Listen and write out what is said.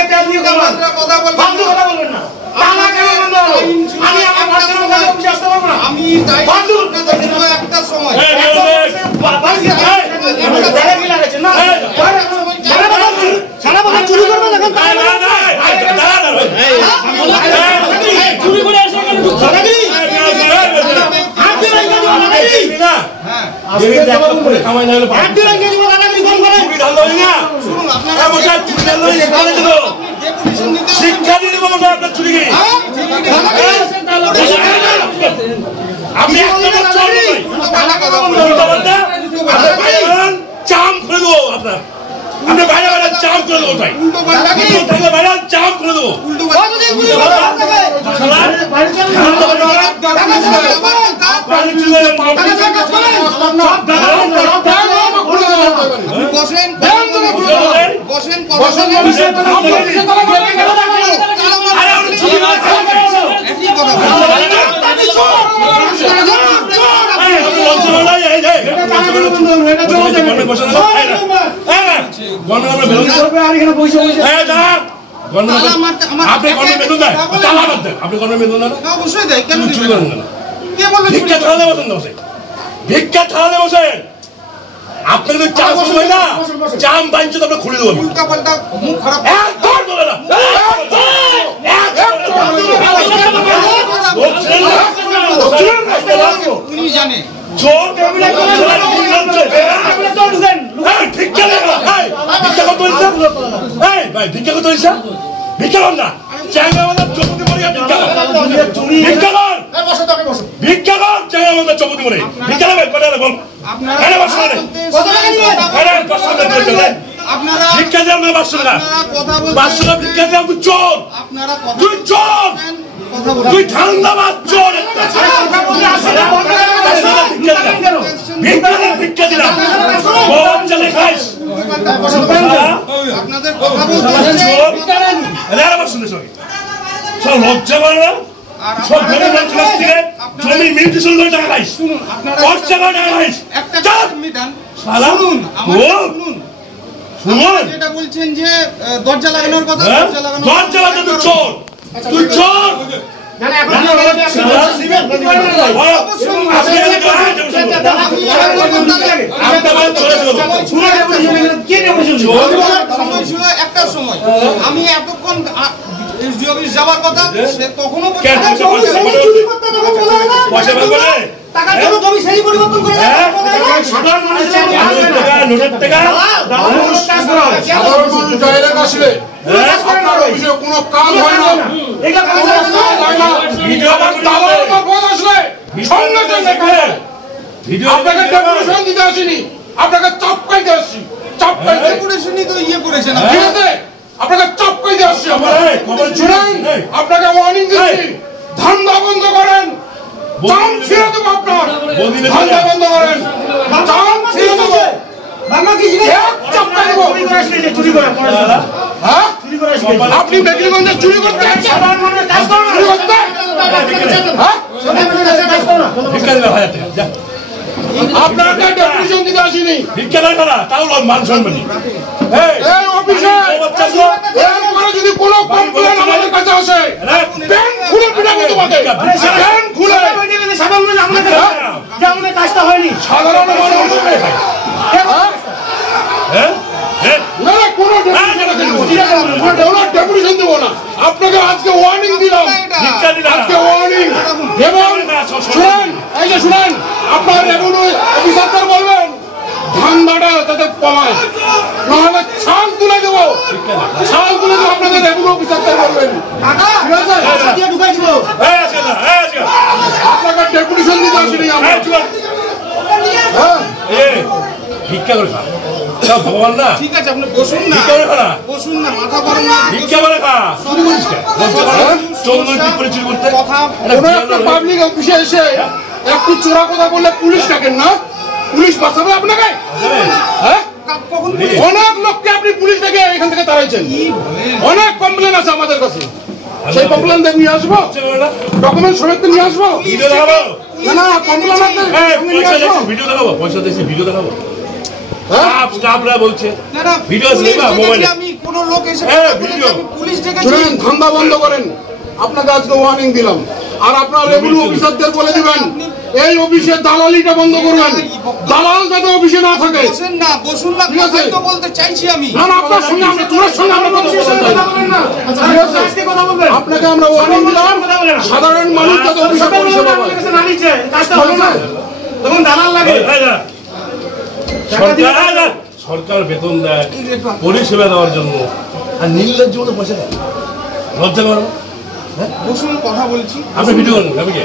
টাকা তেল দিয়ে কামান কথা বলবেন না টাকা কেন বন্ধ হলো আমি আমার ভাষণে কথা অফিসে আসতে পারবো না আমি তাই আপনাদের জন্য একটা সময় দেখা কি লাগাছে না সারা বছর চুরি করবে এখন চুরি করে এসে কেন টাকা দিই হাত দিয়ে রেখে দিও না হ্যাঁ আজকে জবাব করে কামাই না হলে হাত দিয়ে রেখে দিও টাকা দিই কম করে চুরি ঢালো না শুনুন আপনারা বসে চুরি ঢালো এখানে দিও শিক্ষা দিয়ে দেব আমরা আপনার চুরি করি আমি একটা চুরি টাকা কথা বলতে চাম করে দেবো আপনার আপনি বাইরে বাইরে চাম করে দেবো তাই উল্টো পাল্টা কি তাহলে বাইরে চাম করে দেবো উল্টো পাল্টা যদি ভিক্ষা খাওয়ালে বসেন আপনাদের চাষ হয় না চাম বাঞ্চ তো আমরা খুলে দেবো উল্টা পাল্টা মুখ খারাপ একদম বলে না উনি জানে জোর ভিক্ষা কত ভাই ভিক্ষা কত ভিক্ষা কর না চাইনা চৌপতি মরে ভিক্ষা কর ভিক্ষা কর চাইনা চৌপতি মরে ভিক্ষা নেবে কটা বল ভিক্ষা দিয়ে আমরা 500 টাকা 500 টাকা ভিক্ষা দিয়ে তুই চোর তুই চোর তুই ঠান্ডাবাদ চোর ভিক্ষা দিলাম বহুত চলে খাইস আপনাদের কথা বলতে সব লজ্জা করে না সব গরিব মানুষের কাছ থেকে জমি মিউনিসিপাল করে টাকা খাইস খরচা করে টাকা খাইস একটা মিটান শুনুন শুনুন যেটা বলছেন যে দরজা লাগানোর কথা দরজা লাগানো তুই চোর তুই চোর না এখন একটা সময় আমি এতক্ষণ যাওয়ার কথা তখনও টাকা জন্য জমি সেই পরিবর্তন করে সাধারণ মানুষের টাকা সাধারণ মানুষ জায়গা আসলে কোনো কাজ হয় না এটা কাজ হয় না ভিডিও আসলে সঙ্গে সঙ্গে ভিডিও আপনাকে ডেপুটেশন দিতে আসিনি আপনাকে চপকাইতে আসছি চপকাইতে ডেপুটেশনই তো ইয়ে করেছেন ঠিক আছে আপনাকে চপকাইতে আসছি শুনুন আপনাকে ওয়ার্নিং দিচ্ছি ধান্দা বন্ধ করেন চাম ছেড়ে দেবো আপনার ধান্দা বন্ধ করেন চাম ছেড়ে দেবো আপনি মেঘলিগঞ্জে চুরি করতে আপনাকে ডেপুটেশন দিতে আসিনি ভিক্ষা না করা তাও মান সম্মান যদি কোনো কমপ্লেন আমাদের কাছে আসে ব্যাংক খুলে পিটাবো তোমাকে ব্যাংক খুলে আমাদের কাজটা হয়নি সাধারণ মানুষ ডেপুটেশন দেবো না আপনাকে আজকে ওয়ার্নিং দিলাম আজকে ওয়ার্নিং এবং শুনেন এই যে শুনেন আপনার রেভিনিউ অফিসারদের বলবেন ধান্দাটা যাতে কমায় নাহলে ছাল তুলে দেবো আপনাদের রেভিনিউ অফিসারদের বলবেন আপনাকে ডেপুটেশন দিতে আসেনি ভিক্ষা করে খা ভগবান না ঠিক আছে আপনি বসুন না ভিক্ষা করে খা বসুন না মাথা গরম না ভিক্ষা করে খা চুরি করিস কেন চন্দন টিপ করে চুরি করতে কথা কোনো একটা পাবলিক অফিসে এসে একটু চোরা কথা বললে পুলিশ ডাকেন না পুলিশ বাঁচাবে আপনাকে হ্যাঁ অনেক লোককে আপনি পুলিশ ডেকে এখান থেকে তাড়াইছেন অনেক কমপ্লেন আছে আমাদের কাছে সেই কমপ্লেন নিয়ে আসবো ডকুমেন্ট সমেত নিয়ে আসবো ভিডিও দেখাবো না কমপ্লেন আছে ভিডিও দেখাবো পয়সা দিয়েছি ভিডিও দেখাবো স্টাফরা বলছে ভিডিও মোবাইলে আমি কোন লোক এসে ভিডিও পুলিশ ডেকেছি শুনেন, ধান্দা বন্ধ করেন। আপনাকে আজকে ওয়ার্নিং দিলাম। আর আপনার রেভিনিউ অফিসারদের বলে দিবেন এই অফিসের দালালিটা বন্ধ করবেন। দালাল যাতে অফিসে না থাকে। বসেন না, বসুন না, ঠিক আছে? কথা তো বলতে চাইছি আমি। না না, আপনার সঙ্গে আমরা তোমার সঙ্গে আমরা কথা বলবো না। ঠিক আছে? আপনাকে আমরা ওয়ার্নিং দিলাম, সাধারণ মানুষ যাতে অফিসে পরিষেবা পায়। তখন দালাল লাগে। সরকার বেতন দেয় পরিষেবা দেওয়ার জন্য, আর নির্লজ্জ মতো পয়সা দেয়। লজ্জা করো। বসুন, কথা বলছি। আপনি ভিডিও করেন, আমি কে?